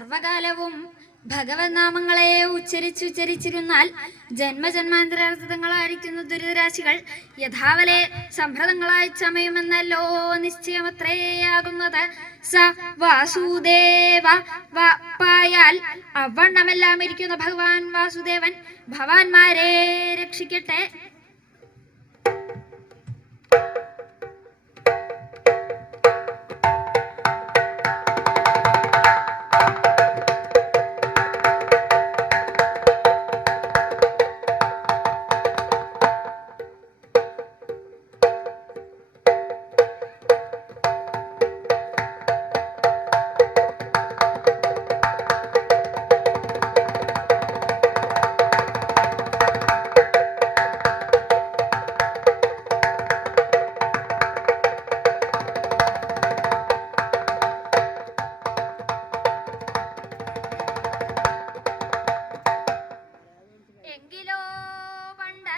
സർവകാലവും ഭഗവത് നാമങ്ങളെ ഉച്ചരിച്ചിരുന്നാൽ ജന്മജന്മാന്തരാർത്ഥങ്ങളായിരിക്കുന്ന ദുരിതരാശികൾ യഥാവലെ സംഭ്രതങ്ങളായി ചമയുമെന്നല്ലോ നിശ്ചയമത്രേയാകുന്നത്. സ വാസുദേവ പായാൽ അവണ്ണമെല്ലാം ഇരിക്കുന്ന ഭഗവാൻ വാസുദേവൻ ഭവാന്മാരെ രക്ഷിക്കട്ടെ. എങ്കിലോ പണ്ട്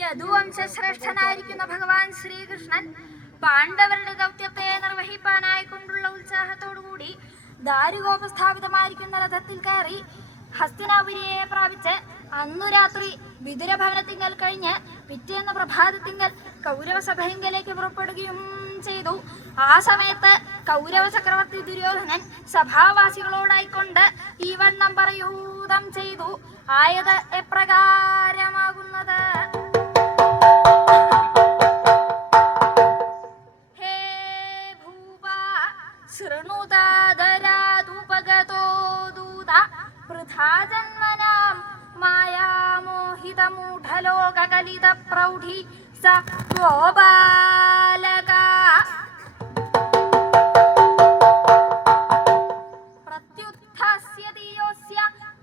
യദുവംശശ്രേഷ്ഠനായിരിക്കുന്ന ഭഗവാൻ ശ്രീകൃഷ്ണൻ പാണ്ഡവരുടെ ദൗത്യത്തെ നിർവഹിപ്പാനായി കൊണ്ടുള്ള ഉത്സാഹത്തോടുകൂടി ദാരുകോപസ്ഥാപിതമായിരിക്കുന്ന രഥത്തിൽ കയറി ഹസ്തിനാപുരിയെ പ്രാപിച്ച് അന്നു രാത്രി വിതുരഭവനത്തിങ്കൽ കഴിഞ്ഞ് പിറ്റേന്ന് പ്രഭാതത്തിങ്കൽ കൗരവസഭയിങ്കലേക്ക് പുറപ്പെടുകയും ചെയ്തു. ആ സമയത്ത് കൗരവ ചക്രവർത്തി ദുര്യോധനൻ സഭാവാസികളോടായിക്കൊണ്ട് ഈ വണ്ണം പറയൂതം ചെയ്തു. ആയത് എപ്രകാരമാകുന്നത്: ഹേ ഭൂപ ശൃണുതാദരാദുപഗതോ ദൂത വൃഥാ ജന്മനാം മായാമോഹിതമൂഢലോകകലിത പ്രൗഢി സ ഗോപാലക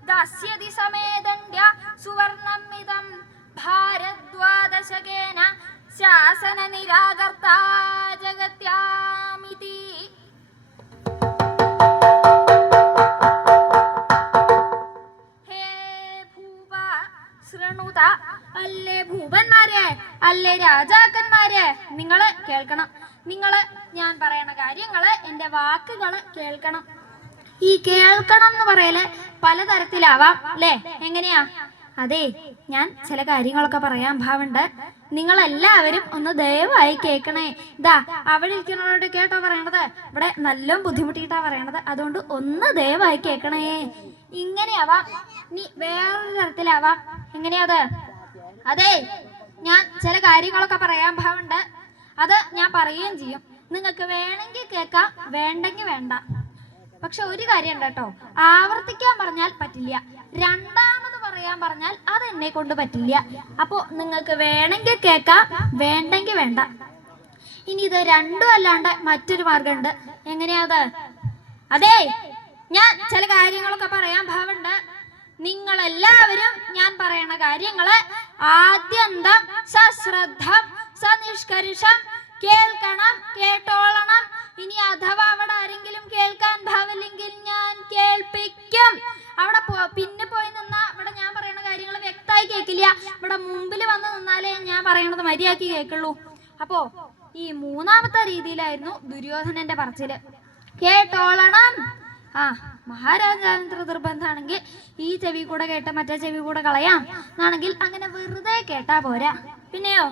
ദാസ്യതി സമേദണ്ഡ്യ സുവർണമിദം ഭാരദ്വാദശകേന ശാസന നിരാകർത്താ ജഗത്യാമിതി. ഹേ ഭൂപ ശൃണുത, അല്ലേ ഭൂപന്മാരെ, അല്ലേ രാജാക്കന്മാരെ, നിങ്ങള് കേൾക്കണം. നിങ്ങള് ഞാൻ പറയണ കാര്യങ്ങള്, എന്റെ വാക്കുകള് കേൾക്കണം. ഈ കേൾക്കണം എന്ന് പറയല് പലതരത്തിലാവാം അല്ലേ? എങ്ങനെയാ? അതെ, ഞാൻ ചില കാര്യങ്ങളൊക്കെ പറയാൻ ഭാവുണ്ട്. നിങ്ങളെല്ലാവരും ഒന്ന് ദയവായി കേൾക്കണേ. ഇതാ അവിടെ ഇരിക്കുന്നവരോട് കേട്ടോ പറയണത്, ഇവിടെ നല്ല ബുദ്ധിമുട്ടിയിട്ടാ പറയണത്. അതുകൊണ്ട് ഒന്ന് ദയവായി കേൾക്കണേ. ഇങ്ങനെയാവാം, നീ വേറൊരു തരത്തിലാവാം. എങ്ങനെയാത്? അതെ, ഞാൻ ചില കാര്യങ്ങളൊക്കെ പറയാൻ ഭാവുണ്ട്. അത് ഞാൻ പറയുകയും ചെയ്യും. നിങ്ങൾക്ക് വേണമെങ്കിൽ കേൾക്കാം, വേണ്ടെങ്കിൽ വേണ്ട. പക്ഷെ ഒരു കാര്യം ഉണ്ട് കേട്ടോ, ആവർത്തിക്കാൻ പറഞ്ഞാൽ പറ്റില്ല, രണ്ടാമത് പറയാൻ പറഞ്ഞാൽ അത് എന്നെ കൊണ്ട് പറ്റില്ല. അപ്പോ നിങ്ങൾക്ക് വേണമെങ്കിൽ കേൾക്കാം, വേണ്ടെങ്കിൽ വേണ്ട. ഇനി ഇത് രണ്ടും അല്ലാണ്ട് മറ്റൊരു മാർഗമുണ്ട്. എങ്ങനെയാത്? അതെ, ഞാൻ ചില കാര്യങ്ങളൊക്കെ പറയാൻ ഭാവുണ്ട്. നിങ്ങളെല്ലാവരും ഞാൻ പറയണ കാര്യങ്ങള് ആദ്യന്തം സശ്രദ്ധം സനിഷ്കർഷം കേൾക്കണം, കേട്ടോളണം. ഇനി അഥവാ അവിടെ ആരെങ്കിലും കേൾക്കാൻ ഭാവില്ലെങ്കിൽ ഞാൻ കേൾപ്പിക്കും. അവിടെ പിന്നെ പോയി നിന്നാ ഇവിടെ ഞാൻ പറയണ കാര്യങ്ങൾ വ്യക്തമായി കേൾക്കില്ല. ഇവിടെ മുമ്പിൽ വന്ന് നിന്നാലേ ഞാൻ പറയണത് മര്യാദക്ക് കേൾക്കുള്ളൂ. അപ്പോ ഈ മൂന്നാമത്തെ രീതിയിലായിരുന്നു ദുര്യോധനന്റെ പറച്ചില്. കേട്ടോളണം. മഹാരാജാവിന് നിർബന്ധമാണെങ്കിൽ ഈ ചെവി കൂടെ കേട്ട് മറ്റേ ചെവി കൂടെ കളയാം എന്നാണെങ്കിൽ അങ്ങനെ വെറുതെ കേട്ടാ പോരാ. പിന്നെയോ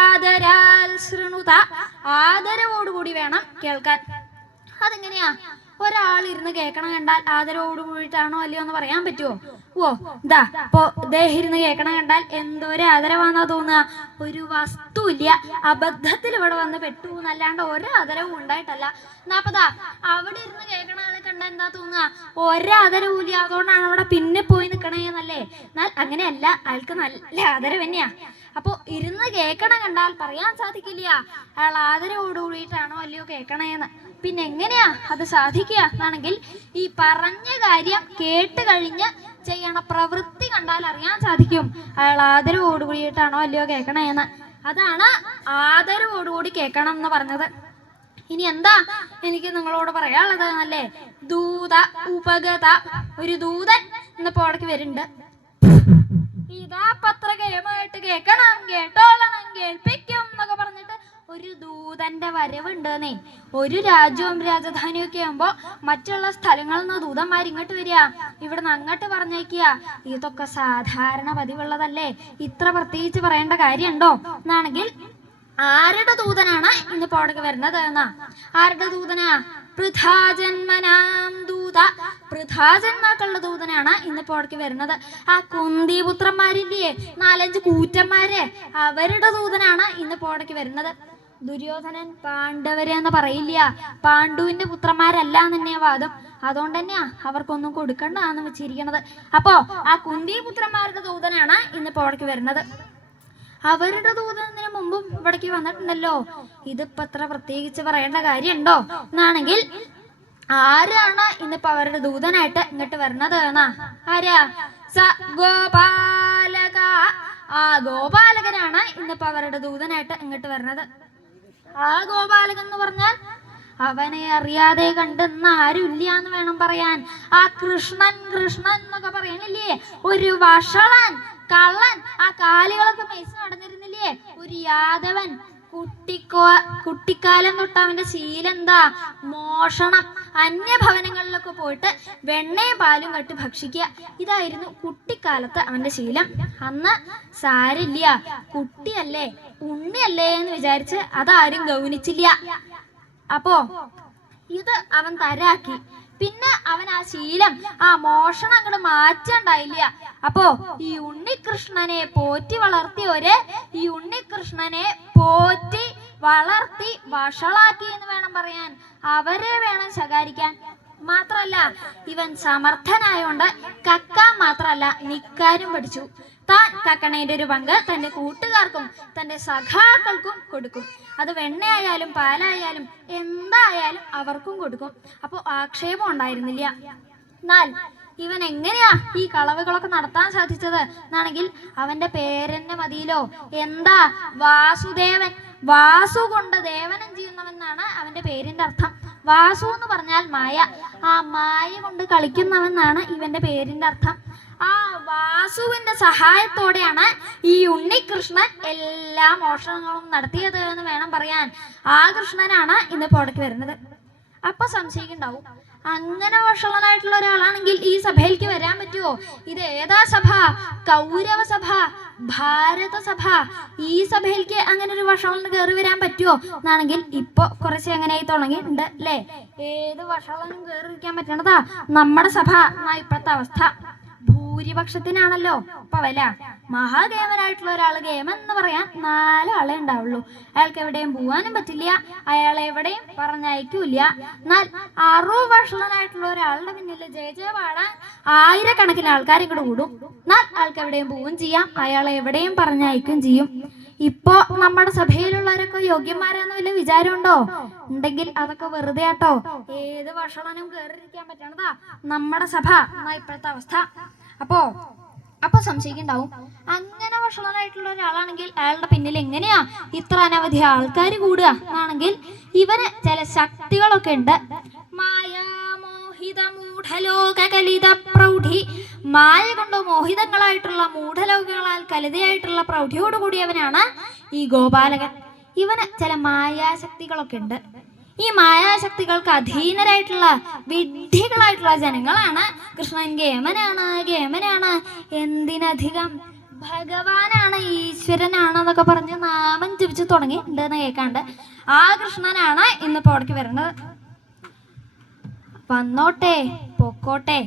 ആദരാൽ ശൃണുത, ആദരവോടുകൂടി വേണം കേൾക്കാൻ. അതെങ്ങനെയാ? ഒരാൾ ഇരുന്ന് കേൾക്കണം കണ്ടാൽ ആദരവോട് കൂടിയിട്ടാണോ അല്ലയോ എന്ന് പറയാൻ പറ്റുമോ? ഇതാ ഇപ്പോ ദേഹം ഇരുന്ന് കേൾക്കണം കണ്ടാൽ എന്തോരം ആദരവാന്നാ തോന്നുക? ഒരു വസ്തു ഇല്ല, അബദ്ധത്തിൽ ഇവിടെ വന്ന് പെട്ടു എന്നല്ലാണ്ട് ഒരാദരവും ഉണ്ടായിട്ടല്ല. എന്നാപ്പതാ അവിടെ ഇരുന്ന് കേൾക്കണ ആളെ കണ്ട എന്താ തോന്നുക? ഒരാദരവും ഇല്ല, അതുകൊണ്ടാണ് അവിടെ പിന്നെ പോയി നിൽക്കണേന്നല്ലേ? എന്നാൽ അങ്ങനെയല്ല, അയാൾക്ക് നല്ല ആദരവ് തന്നെയാ. അപ്പോ ഇരുന്ന് കേൾക്കണം കണ്ടാൽ പറയാൻ സാധിക്കില്ല അയാൾ ആദരവോട് കൂടിയിട്ടാണോ അല്ലയോ കേൾക്കണേന്ന്. പിന്നെ എങ്ങനെയാ അത് സാധിക്കുക എന്നാണെങ്കിൽ ഈ പറഞ്ഞ കാര്യം കേട്ട് കഴിഞ്ഞ് ചെയ്യണ പ്രവൃത്തി കണ്ടാൽ അറിയാൻ സാധിക്കും അയാൾ ആദരവോട് കൂടിയിട്ടാണോ അല്ലയോ കേൾക്കണേന്ന്. അതാണ് ആദരവോടുകൂടി കേൾക്കണം എന്ന് പറഞ്ഞത്. ഇനി എന്താ എനിക്ക് നിങ്ങളോട് പറയാനുള്ളത് എന്നല്ലേ? ദൂത ഉപഗത, ഒരു ദൂതൻ ഇന്നിപ്പോ അവിടേക്ക് വരുന്നുണ്ട്. ഇതാ പത്ര കേമായിട്ട് കേൾക്കണം, കേട്ടോളണം, കേൾപ്പിക്കും എന്നൊക്കെ പറഞ്ഞിട്ട് ഒരു ദൂതന്റെ വരവുണ്ടെന്നേ. ഒരു രാജ്യവും രാജധാനിയും ഒക്കെ ആകുമ്പോ മറ്റുള്ള സ്ഥലങ്ങളിൽ നിന്ന് ദൂതന്മാർ ഇങ്ങോട്ട് വരിക, ഇവിടുന്ന് അങ്ങോട്ട് പറഞ്ഞേക്കുക. ഇതൊക്കെ സാധാരണ പതിവുള്ളതല്ലേ, ഇത്ര പ്രത്യേകിച്ച് പറയേണ്ട കാര്യമുണ്ടോ എന്നാണെങ്കിൽ ആരുടെ ദൂതനാണ് ഇന്നിപ്പോ അവിടേക്ക് വരുന്നത് എന്നാ. ആരുടെ ദൂതനാ? പൃഥാജന്മനാം ദൂത, പൃഥാജന്മാക്കളുടെ ദൂതനാണ് ഇന്നിപ്പോ അവിടേക്ക് വരുന്നത്. ആ കുന്തിപുത്രന്മാരില്ലേ, 4-5 കൂറ്റന്മാരെ, അവരുടെ ദൂതനാണ് ഇന്നിപ്പോ അവിടേക്ക് വരുന്നത്. ദുര്യോധനൻ പാണ്ഡവര് എന്ന് പറയില്ല, പാണ്ഡുവിന്റെ പുത്രന്മാരല്ല എന്ന് തന്നെയാ വാദം. അതുകൊണ്ട് തന്നെയാ അവർക്കൊന്നും കൊടുക്കണ്ടെന്ന് വെച്ചിരിക്കണത്. അപ്പോ ആ കുന്തിപുത്രന്മാരുടെ ദൂതനാണ് ഇന്നിപ്പോ അവിടേക്ക് വരുന്നത്. അവരുടെ ദൂതനത്തിന് മുമ്പും ഇവിടേക്ക് വന്നിട്ടുണ്ടല്ലോ. ഇതിപ്പോ അത്ര പ്രത്യേകിച്ച് പറയേണ്ട കാര്യമുണ്ടോ എന്നാണെങ്കിൽ ആരാണ് ഇന്നിപ്പോ അവരുടെ ദൂതനായിട്ട് ഇങ്ങോട്ട് വരുന്നത് എന്നാ? ആരാ? സ ഗോപാലക. ആ ഗോപാലകനാണ് ഇന്നിപ്പോ അവരുടെ ദൂതനായിട്ട് ഇങ്ങോട്ട് വരുന്നത്. ആ ഗോപാലകൻ എന്ന് പറഞ്ഞാൽ അവനെ അറിയാതെ കണ്ടെന്ന് ആരും ഇല്ല എന്ന് വേണം പറയാൻ. ആ കൃഷ്ണൻ കൃഷ്ണൻ എന്നൊക്കെ പറയണില്ലേ, ഒരു വഷളൻ, കള്ളൻ, ആ കാലുകളൊക്കെ മേച്ച് നടന്നിരുന്നില്ലേ, ഒരു യാദവൻ. കുട്ടിക്കാലം തൊട്ട് അവന്റെ ശീലം എന്താ? മോഷണം, അന്യഭവനങ്ങളിലൊക്കെ പോയിട്ട് വെണ്ണയും പാലും കെട്ടി ഭക്ഷിക്കുക. ഇതായിരുന്നു കുട്ടിക്കാലത്ത് അവന്റെ ശീലം. അന്ന് സാരില്ല, കുട്ടിയല്ലേ ഉണ്ണിയല്ലേ എന്ന് വിചാരിച്ച് അതാരും ഗൗനിച്ചില്ല. അപ്പോ ഇത് അവൻ തരാക്കി. പിന്നെ അവൻ ആ ശീലം, ആ മോഷണം അങ്ങോട്ട് മാറ്റണ്ടായില്ല. അപ്പോ ഈ ഉണ്ണികൃഷ്ണനെ പോറ്റി വളർത്തിയോര് ഈ ഉണ്ണികൃഷ്ണനെ പോറ്റി വളർത്തി വഷളാക്കി എന്ന് വേണം പറയാൻ. അവരെ വേണം ശകാരിക്കാൻ. മാത്രല്ല ഇവൻ സമർത്ഥനായോണ്ട് കക്കാൻ മാത്രല്ല നിക്കാനും പഠിച്ചു. താൻ കക്കണേന്റെ ഒരു പങ്ക് തന്റെ കൂട്ടുകാർക്കും തന്റെ സഖാക്കൾക്കും കൊടുക്കും. അത് വെണ്ണയായാലും പാലായാലും എന്തായാലും അവർക്കും കൊടുക്കും. അപ്പൊ ആക്ഷേപം ഉണ്ടായിരുന്നില്ല. എന്നാൽ ഇവൻ എങ്ങനെയാ ഈ കളവുകളൊക്കെ നടത്താൻ സാധിച്ചത് എന്നാണെങ്കിൽ അവന്റെ പേരെന്നെ മതിയിലോ. എന്താ? വാസുദേവൻ. വാസു കൊണ്ട് ദേവനം ചെയ്യുന്നവെന്നാണ് അവന്റെ പേരിന്റെ അർത്ഥം. വാസു എന്ന് പറഞ്ഞാൽ മായ. ആ മായ കൊണ്ട് കളിക്കുന്നവെന്നാണ് ഇവന്റെ പേരിന്റെ അർത്ഥം. ആ വാസുവിന്റെ സഹായത്തോടെയാണ് ഈ ഉണ്ണികൃഷ്ണൻ എല്ലാ മോഷണങ്ങളും നടത്തിയത് എന്ന് വേണം പറയാൻ. ആ കൃഷ്ണനാണ് ഇന്ന് പുറത്തേക്ക് വരുന്നത്. അപ്പൊ സംശയിക്കുണ്ടാവും, അങ്ങനെ വഷളനായിട്ടുള്ള ഒരാളാണെങ്കിൽ ഈ സഭയിലേക്ക് വരാൻ പറ്റുമോ? ഇത് ഏതാ സഭ? കൗരവ സഭ, ഭാരത സഭ. ഈ സഭയിലേക്ക് അങ്ങനെ ഒരു വഷളന് കയറി വരാൻ പറ്റുമോ എന്നാണെങ്കിൽ ഇപ്പൊ കുറച്ച് എങ്ങനെയായി തുടങ്ങിയിട്ടുണ്ട് അല്ലേ. ഏത് വഷളനും കയറി ഇരിക്കാൻ പറ്റണതാ നമ്മുടെ സഭ എന്നാ ഇപ്പോഴത്തെ അവസ്ഥ. ഭൂരിപക്ഷത്തിനാണല്ലോ ഇപ്പൊ വില. മഹാഗേമനായിട്ടുള്ള ഒരാള് ഗേമൻ എന്ന് പറയാൻ 4 ആളെ ഉണ്ടാവുള്ളൂ. അയാൾക്ക് എവിടെയും പോവാനും പറ്റില്ല, അയാളെ എവിടെയും പറഞ്ഞയക്കൂല. എന്നാൽ 60 വർഷനായിട്ടുള്ള ഒരാളുടെ പിന്നിൽ ജയ പാടാൻ 1000കണക്കിന് ആൾക്കാരും കൂടെ കൂടും. എന്നാൽ ആൾക്ക് എവിടെയും പോവുകയും ചെയ്യാം, അയാളെ എവിടെയും പറഞ്ഞയക്കുകയും ചെയ്യും. ഇപ്പോ നമ്മുടെ സഭയിലുള്ളവരൊക്കെ യോഗ്യന്മാരാന്ന് വല്ല വിചാരമുണ്ടോ? ഉണ്ടെങ്കിൽ അതൊക്കെ വെറുതെ ആട്ടോ. ഏത് വഷളനും കയറിയിരിക്കാൻ പറ്റണതാ നമ്മുടെ സഭ എന്നാ ഇപ്പോഴത്തെ അവസ്ഥ. അപ്പൊ സംശയിക്കുണ്ടാവും, അങ്ങനെ വഷളനായിട്ടുള്ള ഒരാളാണെങ്കിൽ അയാളുടെ പിന്നിൽ എങ്ങനെയാ ഇത്ര അനവധി ആൾക്കാർ കൂടുക എന്നാണെങ്കിൽ ഇവന് ചില ശക്തികളൊക്കെ ഉണ്ട്. മായ കൊണ്ടോ മോഹിതങ്ങളായിട്ടുള്ള മൂഢലോകങ്ങളാൽ കലിതയായിട്ടുള്ള പ്രൗഢിയോടുകൂടിയവനാണ് ഈ ഗോപാലകൻ. ഇവന് ചില മായാശക്തികളൊക്കെ ഉണ്ട്. ഈ മായാശക്തികൾക്ക് അധീനരായിട്ടുള്ള വിഡ്ഢികളായിട്ടുള്ള ജനങ്ങളാണ് കൃഷ്ണൻ ഗേമനാണ് എന്തിനധികം ഭഗവാനാണ്, ഈശ്വരനാണെന്നൊക്കെ പറഞ്ഞ് നാമം ജപിച്ചു തുടങ്ങി ഉണ്ടെന്ന് കേൾക്കാണ്ട് ആ കൃഷ്ണനാണ് ഇന്നിപ്പോ അവിടേക്ക് വരുന്നത്. വന്നോട്ടെ പൊക്കോട്ടെ,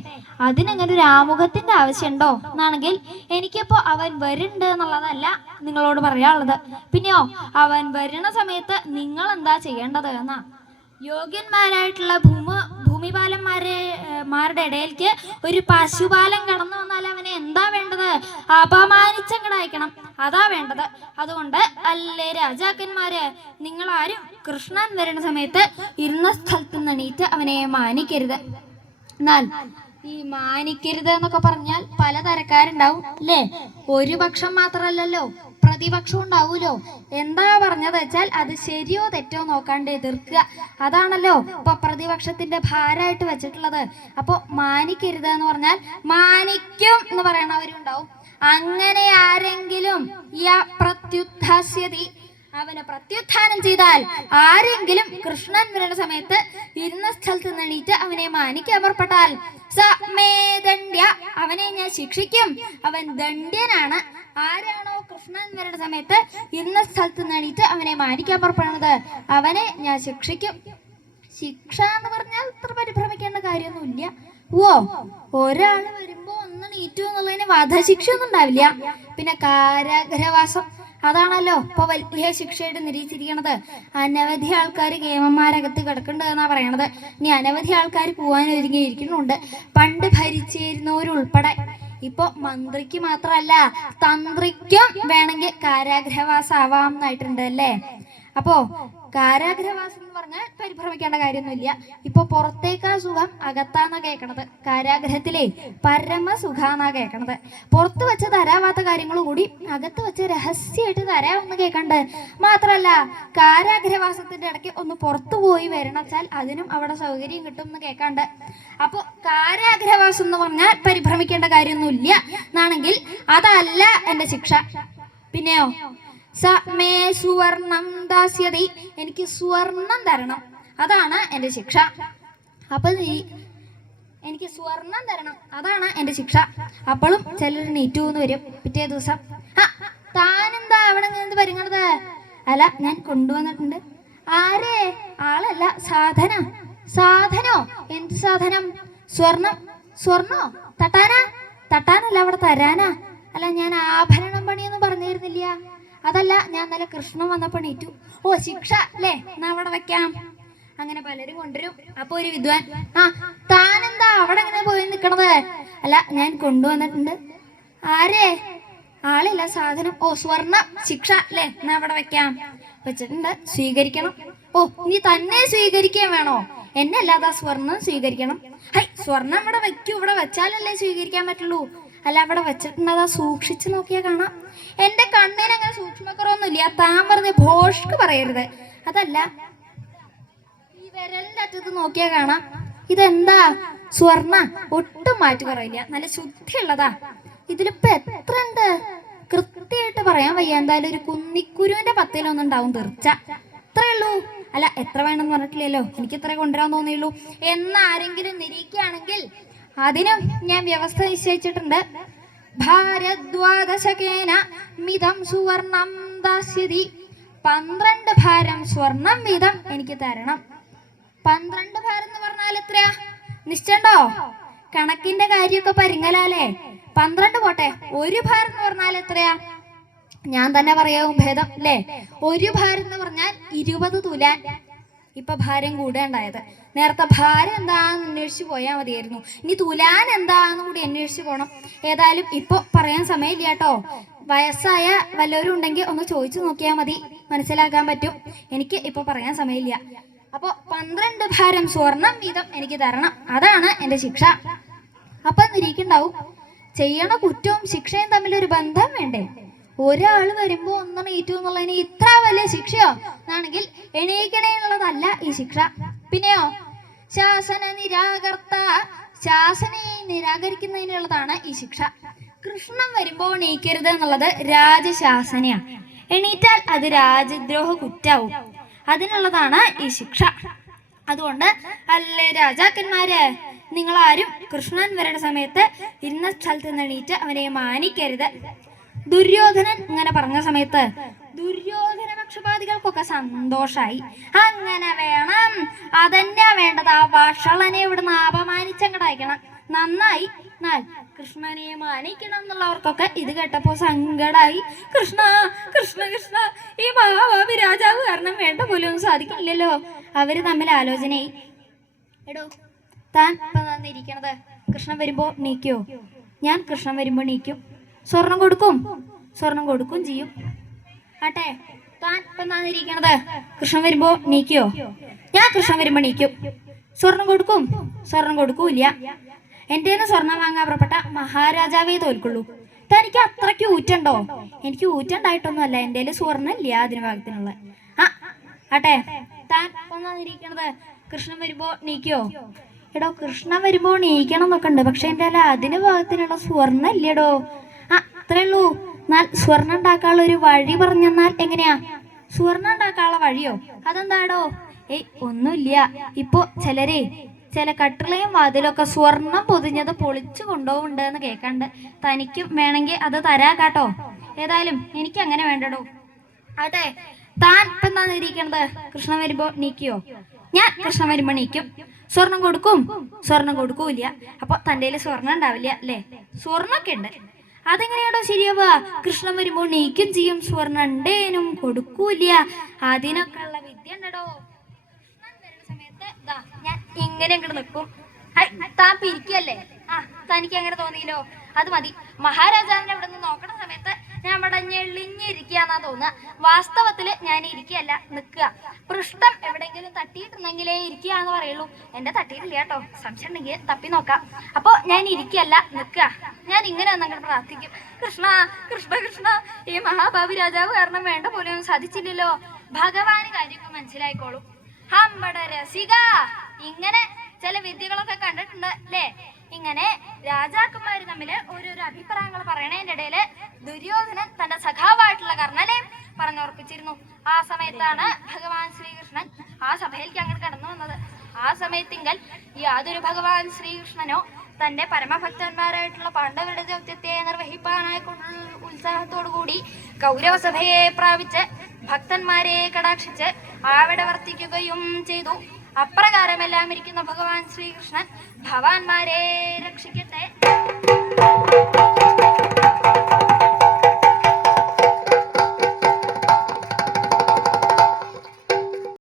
അതിനങ്ങനെ ഒരു ആമുഖത്തിന്റെ ആവശ്യമുണ്ടോ എന്നാണെങ്കിൽ എനിക്കിപ്പോ അവൻ വരുന്നുണ്ട് എന്നുള്ളതല്ല നിങ്ങളോട് പറയാനുള്ളത്. പിന്നെയോ അവൻ വരുന്ന സമയത്ത് നിങ്ങൾ എന്താ ചെയ്യേണ്ടത് എന്നാ. യോഗ്യന്മാരായിട്ടുള്ള ഭൂമിപാലന്മാരുടെ ഇടയിലേക്ക് ഒരു പശുപാലം കടന്നു വന്നാൽ അവനെ എന്താ വേണ്ടത്? അപമാനിച്ചങ്ങടയക്കണം, അതാ വേണ്ടത്. അതുകൊണ്ട് അല്ലേ രാജാക്കന്മാര്, നിങ്ങളാരും കൃഷ്ണൻ വരുന്ന സമയത്ത് ഇരുന്ന സ്ഥലത്ത് നിന്ന് എണീറ്റ് അവനെ മാനിക്കരുത്. എന്നാൽ ഈ മാനിക്കരുത് എന്നൊക്കെ പറഞ്ഞാൽ പലതരക്കാരുണ്ടാവും അല്ലേ. ഒരു പക്ഷം മാത്രമല്ലല്ലോ, പ്രതിപക്ഷം ഉണ്ടാവൂലോ. എന്താ പറഞ്ഞത് വെച്ചാൽ അത് ശരിയോ തെറ്റോ നോക്കാണ്ട് എതിർക്കുക, അതാണല്ലോ ഇപ്പൊ പ്രതിപക്ഷത്തിന്റെ ഭാരമായിട്ട് വെച്ചിട്ടുള്ളത്. അപ്പൊ മാനിക്കരുത് എന്ന് പറഞ്ഞാൽ മാനിക്കും എന്ന് പറയണവരും ഉണ്ടാവും. അങ്ങനെ ആരെങ്കിലും പ്രത്യുദ്ധാസ്യതി, അവനെ പ്രത്യുത്ഥാനം ചെയ്താൽ ആരെങ്കിലും കൃഷ്ണൻ വരുന്ന സമയത്ത് ഇരുന്ന സ്ഥലത്ത് നിന്നീറ്റ് അവനെ മാനിക്കാൻ പുറപ്പെട്ടാൽ ദണ്ഡ്യ, അവനെ ഞാൻ ശിക്ഷിക്കും. അവൻ ദണ്ഡ്യനാണ്. ആരാണോ കൃഷ്ണൻ വരുന്ന സമയത്ത് ഇരുന്ന സ്ഥലത്ത് നിന്നീറ്റ് അവനെ മാനിക്കാൻ പുറപ്പെടുന്നത് അവനെ ഞാൻ ശിക്ഷിക്കും. ശിക്ഷ എന്ന് പറഞ്ഞാൽ ഇത്ര പരിഭ്രമിക്കേണ്ട കാര്യമൊന്നുമില്ല. ഒരാള് വരുമ്പോ ഒന്ന് നീറ്റു എന്നുള്ളതിന് വധശിക്ഷ ഒന്നും ഉണ്ടാവില്ല. പിന്നെ കാരാഗ്രഹവാസം, അതാണല്ലോ ഇപ്പൊ വലിയ ശിക്ഷയായിട്ട് നിരീക്ഷിച്ചിരിക്കണത്. അനവധി ആൾക്കാർ കേമന്മാരകത്ത് കിടക്കുന്നുണ്ട് എന്നാ പറയണത്. ഇനി അനവധി ആൾക്കാർ പോവാൻ ഒരുങ്ങിയിരിക്കുന്നുണ്ട്. പണ്ട് ഭരിച്ചിരുന്നവരുൾപ്പെടെ. ഇപ്പൊ മന്ത്രിക്ക് മാത്രല്ല തന്ത്രിക്കും വേണമെങ്കിൽ കാരാഗ്രഹവാസം ആവാം എന്നായിട്ടുണ്ട് അല്ലേ. അപ്പോ കാരാഗ്രഹവാസം എന്ന് പറഞ്ഞാൽ പരിഭ്രമിക്കേണ്ട കാര്യമൊന്നുമില്ല. ഇപ്പൊ പുറത്തേക്കാ സുഖം അകത്താന്നാ കേൾക്കണത്. കാരാഗ്രഹത്തിലെ പരമസുഖാന്നാ കേൾക്കണത്. പുറത്ത് വെച്ച് തരാവാത്ത കാര്യങ്ങൾ കൂടി അകത്ത് വെച്ച് രഹസ്യമായിട്ട് തരാമെന്ന് കേൾക്കണ്ട്. മാത്രല്ല കാരാഗ്രഹവാസത്തിന്റെ ഇടയ്ക്ക് ഒന്ന് പുറത്തു പോയി വരണച്ചാൽ അതിനും അവിടെ സൗകര്യം കിട്ടും എന്ന് കേൾക്കാണ്ട്. അപ്പൊ കാരാഗ്രഹവാസം എന്ന് പറഞ്ഞാൽ പരിഭ്രമിക്കേണ്ട കാര്യമൊന്നുമില്ല എന്നാണെങ്കിൽ അതല്ല എന്റെ ശിക്ഷ. പിന്നെയോ സമേ സുവർണം ദാസ്യതി, എനിക്ക് സുവർണം തരണം, അതാണ് എൻ്റെ ശിക്ഷ. അപ്പൊ എനിക്ക് സ്വർണം തരണം, അതാണ് എൻ്റെ ശിക്ഷ. അപ്പോഴും ചിലർ നീറ്റൂന്ന് വരും. പിറ്റേ ദിവസം താനെന്താ അവിടെ നിന്ന് പരിങ്ങണത്? അല്ല, ഞാൻ കൊണ്ടുവന്നിട്ടുണ്ട്. ആരേ? ആളല്ല, സാധന. സാധനോ? എന്ത് സാധനം? സ്വർണം. സ്വർണോ? തട്ടാനാ? തട്ടാനല്ല, അവിടെ തരാനാ. അല്ല, ഞാൻ ആഭരണം പണിയൊന്നും പറഞ്ഞിരുന്നില്ല. അതല്ല, ഞാൻ നല്ല കൃഷ്ണൻ വന്നപ്പോൾ നീറ്റു. ശിക്ഷ അല്ലേ, എന്നാ അവിടെ വെക്കാം. അങ്ങനെ പലരും കൊണ്ടുവരും. അപ്പൊ ഒരു വിദ്വാൻ, താനെന്താ അവിടെ അങ്ങനെ പോയി നിൽക്കണത്? അല്ല, ഞാൻ കൊണ്ടുവന്നിട്ടുണ്ട്. ആരേ? ആളില്ല, സാധനം. സ്വർണം. ശിക്ഷ അല്ലേ, എന്നാ അവിടെ വെക്കാം. വെച്ചിട്ടുണ്ട്, സ്വീകരിക്കണം. നീ തന്നെ സ്വീകരിക്കാൻ വേണോ? എന്നെ അല്ലാതെ സ്വർണം സ്വീകരിക്കണം. സ്വർണം ഇവിടെ വെക്കൂ, ഇവിടെ വെച്ചാലല്ലേ സ്വീകരിക്കാൻ പറ്റുള്ളൂ. അല്ല, അവിടെ വെച്ചിട്ടുണ്ടതാ, സൂക്ഷിച്ചു നോക്കിയാൽ കാണാം. എൻ്റെ കണ്ണിന് അങ്ങനെ സൂക്ഷ്മക്കുറവൊന്നുമില്ല. താൻ വെറുതെ ഭോഷ്ക്ക് പറയരുത്. അതല്ല, ഈ വിരലിൻ്റെ അറ്റത്ത് നോക്കിയാൽ കാണാം. ഇതെന്താ? സ്വർണ്ണ. ഒട്ടും മാറ്റി പറയില്ല, നല്ല ശുദ്ധിയുള്ളതാ. ഇതിലിപ്പോ എത്ര ഉണ്ട് കൃത്യമായിട്ട് പറയാൻ വയ്യ. എന്തായാലും ഒരു കുന്നിക്കുരുവിന്റെ പത്തിലൊന്നും ഉണ്ടാവും തീർച്ച. അത്രേ ഉള്ളൂ. അല്ല, എത്ര വേണമെന്ന് പറഞ്ഞിട്ടില്ലല്ലോ, എനിക്ക് ഇത്ര കൊണ്ടുവരാൻ തോന്നിയുള്ളൂ എന്നാരെങ്കിലും നിരീക്കുകയാണെങ്കിൽ അതിനും ഞാൻ വ്യവസ്ഥ നിശ്ചയിച്ചിട്ടുണ്ട്. ഭാരദ്വാദശകേന മിതം സുവർണം ദാസ്യതി, 12 ഭാരം സ്വർണം വീതം എനിക്ക് തരണം. 12 ഭാരം എന്ന് പറഞ്ഞാൽ എത്രയാ നിശ്ചയുണ്ടോ? കണക്കിന്റെ കാര്യമൊക്കെ പരിങ്ങലാലേ. 12 പോട്ടെ, 1 ഭാരം എന്ന് പറഞ്ഞാൽ എത്രയാ? ഞാൻ തന്നെ പറയാവും ഭേദം അല്ലേ. 1 ഭാരം എന്ന് പറഞ്ഞാൽ 20 തുലാൻ. ഇപ്പൊ ഭാരം കൂടേണ്ടായത്. നേരത്തെ ഭാരം എന്താന്ന് അന്വേഷിച്ച് പോയാൽ മതിയായിരുന്നു. ഇനി തുലാൻ എന്താന്ന് കൂടി അന്വേഷിച്ച് പോകണം. ഏതായാലും ഇപ്പൊ പറയാൻ സമയമില്ല കേട്ടോ. വയസ്സായ വല്ലവരും ഉണ്ടെങ്കിൽ ഒന്ന് ചോദിച്ചു നോക്കിയാൽ മതി, മനസ്സിലാക്കാൻ പറ്റും. എനിക്ക് ഇപ്പൊ പറയാൻ സമയമില്ല. അപ്പൊ 12 ഭാരം സ്വർണം വീതം എനിക്ക് തരണം, അതാണ് എൻ്റെ ശിക്ഷ. അപ്പൊ നിരീക്കുണ്ടാവും, ചെയ്യണ കുറ്റവും ശിക്ഷയും തമ്മിലൊരു ബന്ധം വേണ്ടേ? ഒരാൾ വരുമ്പോ ഒന്ന് നീറ്റു എന്നുള്ളതിന് ഇത്ര വലിയ ശിക്ഷയോ എന്നാണെങ്കിൽ എണീക്കണേന്നുള്ളതല്ല ഈ ശിക്ഷ. പിന്നെയോ ശാസന നിരാകർത്ത, ശാസനയെ നിരാകരിക്കുന്നതിനുള്ളതാണ് ഈ ശിക്ഷ. കൃഷ്ണൻ വരുമ്പോ എണീക്കരുത് എന്നുള്ളത് രാജശാസനയാ. എണീറ്റാൽ അത് രാജദ്രോഹ കുറ്റാവും. അതിനുള്ളതാണ് ഈ ശിക്ഷ. അതുകൊണ്ട് അല്ലേ രാജാക്കന്മാര്, നിങ്ങളാരും കൃഷ്ണൻ വരുന്ന സമയത്ത് ഇരുന്ന സ്ഥലത്ത് നിന്ന് എണീറ്റ് അവനെ മാനിക്കരുത്. ദുര്യോധനൻ ഇങ്ങനെ പറഞ്ഞ സമയത്ത് ദുര്യോധന പക്ഷപാതികൾക്കൊക്കെ സന്തോഷായി. അങ്ങനെ വേണം, അതന്നെ വേണ്ടത്. ആ വഷളനെ ഇവിടുന്ന് അപമാനിച്ചങ്ങടയക്കണം. നന്നായി. എന്നാൽ കൃഷ്ണനെ മാനിക്കണം എന്നുള്ളവർക്കൊക്കെ ഇത് കേട്ടപ്പോ സങ്കടായി. കൃഷ്ണ കൃഷ്ണ കൃഷ്ണ, ഈ മഹാഭാവി രാജാവ് കാരണം വേണ്ട പോലും ഒന്നും സാധിക്കില്ലല്ലോ. അവര് തമ്മിൽ ആലോചനയായി. എടോ, താൻ ഇപ്പൊ തന്നിരിക്കണത് കൃഷ്ണൻ വരുമ്പോ നീക്കോ? ഞാൻ കൃഷ്ണൻ വരുമ്പോ നീക്കും. സ്വർണം കൊടുക്കും? സ്വർണം കൊടുക്കും ചെയ്യും. ആട്ടെ, താൻ ഇപ്പൊ തന്നിരിക്കണത് കൃഷ്ണൻ വരുമ്പോ നീക്കോ? ഞാൻ കൃഷ്ണൻ വരുമ്പോ നീക്കും. സ്വർണം കൊടുക്കും? സ്വർണം കൊടുക്കൂല. എൻ്റെ സ്വർണം വാങ്ങാൻ പുറപ്പെട്ട മഹാരാജാവേ തോൽക്കുള്ളൂ. തനിക്ക് അത്രയ്ക്ക് ഊറ്റുണ്ടോ? എനിക്ക് ഊറ്റുണ്ടായിട്ടൊന്നുമല്ല, എൻ്റെ സ്വർണ്ണം ഇല്ല അതിന് ഭാഗത്തിനുള്ള. ആട്ടെ, താൻ വന്നിരിക്കണത് കൃഷ്ണൻ വരുമ്പോ നീക്കോ? എടോ, കൃഷ്ണൻ വരുമ്പോ നീക്കണം എന്നൊക്കെ ഉണ്ട്, പക്ഷെ എൻ്റെ അതിന് ഭാഗത്തിനുള്ള സ്വർണ്ണം ഇല്ലടോ. അത്രേ ഉള്ളൂ. എന്നാൽ സ്വർണ്ണം ഉണ്ടാക്കാനുള്ള ഒരു വഴി പറഞ്ഞെന്നാൽ എങ്ങനെയാ? സുവർണം ഉണ്ടാക്കാനുള്ള വഴിയോ? അതെന്താടോ? ഒന്നുമില്ല. ഇപ്പോ ചില കട്ടിളയും വാതിലൊക്കെ സ്വർണം പൊതിഞ്ഞത് പൊളിച്ചു കൊണ്ടുപോകുന്നുണ്ട് എന്ന് കേൾക്കണ്ട്. തനിക്കും വേണമെങ്കിൽ അത് തരാക്കാട്ടോ. ഏതായാലും എനിക്ക് അങ്ങനെ വേണ്ടടോ. അതെ, താൻ ഇപ്പം എന്താ ഇരിക്കണത്? കൃഷ്ണൻ വരുമ്പോ നീക്കിയോ? ഞാൻ കൃഷ്ണൻ വരുമ്പോ നീക്കും. സ്വർണം കൊടുക്കൂല. അപ്പൊ തൻ്റെ സ്വർണം ഉണ്ടാവില്ല അല്ലേ? സ്വർണ്ണൊക്കെ ഉണ്ട്. അതെങ്ങനെയാണോ ശരിയാവുക? കൃഷ്ണൻ വരുമ്പോ നീക്കും ചെയ്യും, സ്വർണ്ണം ഉണ്ടേനും കൊടുക്കൂല. അതിനൊക്കെ ഉള്ള വിദ്യ ഉണ്ടോ? സമയത്ത് ഞാൻ ഇങ്ങനെ അങ്ങോട്ട് നിൽക്കും. താൻ പിരിക്കല്ലേ? തനിക്ക് അങ്ങനെ തോന്നിയില്ലോ? അത് മതി. മഹാരാജാവിനെ ഇവിടെ നിന്ന് നോക്കണ സമയത്ത് ഞാൻ ഇവിടെ ഞെളിഞ്ഞിരിക്കുകയെന്നാ തോന്നുക. വാസ്തവത്തില് ഞാൻ ഇരിക്കുകയല്ല, നിൽക്കുക. പൃഷ്ഠം എവിടെയെങ്കിലും തട്ടിയിട്ടുണ്ടെങ്കിലേ ഇരിക്കുക എന്ന് പറയുള്ളൂ. എന്റെ തട്ടിയിട്ടില്ല കേട്ടോ. സംശയം ഉണ്ടെങ്കിൽ തപ്പി നോക്കാം. അപ്പൊ ഞാൻ ഇരിക്കുകയല്ല, നിൽക്കുക. ഞാൻ ഇങ്ങനെ എന്നങ്ങോട്ട് പ്രാർത്ഥിക്കും. കൃഷ്ണ കൃഷ്ണ കൃഷ്ണ, ഈ മഹാഭാവി രാജാവ് കാരണം വേണ്ട പോലെ ഒന്നും സാധിച്ചില്ലല്ലോ. ഭഗവാന് കാര്യമൊക്കെ മനസ്സിലായിക്കോളും. ഹമ്പട രസിക, ഇങ്ങനെ ചില വിദ്യകളൊക്കെ കണ്ടിട്ടുണ്ട് അല്ലേ? ഇങ്ങനെ രാജാക്കന്മാര് തമ്മില് ഓരോരോ അഭിപ്രായങ്ങൾ പറയണതിന്റെ ഇടയില് ദുര്യോധനൻ തന്റെ സഖാവായിട്ടുള്ള കർണനെ പറഞ്ഞുറപ്പിച്ചിരുന്നു. ആ സമയത്താണ് ഭഗവാൻ ശ്രീകൃഷ്ണൻ ആ സഭയിലേക്ക് അങ്ങോട്ട് കടന്നു വന്നത്. ആ സമയത്തെങ്കിൽ യാതൊരു ഭഗവാൻ ശ്രീകൃഷ്ണനോ തന്റെ പരമഭക്തന്മാരായിട്ടുള്ള പാണ്ഡവരുടെ ദൗത്യത്തെ നിർവഹിപ്പാനായിക്കൊണ്ടുള്ള ഉത്സാഹത്തോടു കൂടി കൗരവസഭയെ പ്രാപിച്ച് ഭക്തന്മാരെ കടാക്ഷിച്ച് അവിടെ വർത്തിക്കുകയും ചെയ്തു. അപ്രകാരമെല്ലാം ഇരിക്കുന്ന ഭഗവാൻ ശ്രീകൃഷ്ണൻ ഭവാന്മാരെ രക്ഷിക്കട്ടെ.